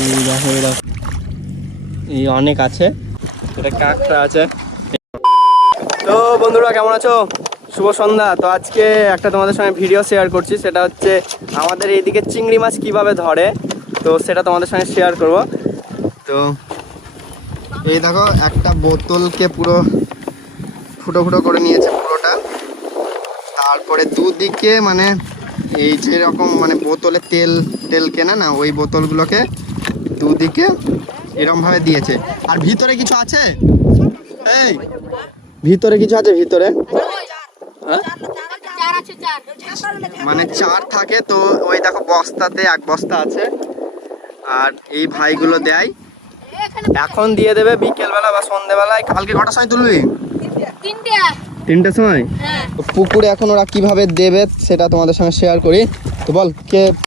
এই দেখো এই অনেক আছে, এটা কাঁকড়া আছে। তো বন্ধুরা কেমন আছো? শুভ সন্ধ্যা। তো আজকে একটা তোমাদের সঙ্গে ভিডিও শেয়ার করছি, সেটা হচ্ছে আমাদের এইদিকে চিংড়ি মাছ কিভাবে ধরে, তো সেটা তোমাদের সঙ্গে শেয়ার করব। তো এই দেখো একটা বোতলকে পুরো ফুটো ফুটো করে নিয়েছে পুরোটা, তারপরে দুদিকে মানে এই যেরকম মানে বোতলে তেল তেল কেনা না, ওই বোতলগুলোকে দুদিকে এরকম ভাবে দিয়েছে। আর ভিতরে কিছু আছে, এই ভিতরে কিছু আছে ভিতরে, হ্যাঁ? মানে চার থাকে। তো ওই দেখো বস্তাতে এক বস্তা আছে, আর এই ভাইগুলো দেয়, এখন দিয়ে দেবে বিকেলবেলা বা সন্ধ্যেবেলায়। কালকে কটার সময় তুলবি? 3টের সময়। পুকুরে এখন ওরা কিভাবে দেবে সেটা তোমাদের সঙ্গে শেয়ার করি। তো বল কে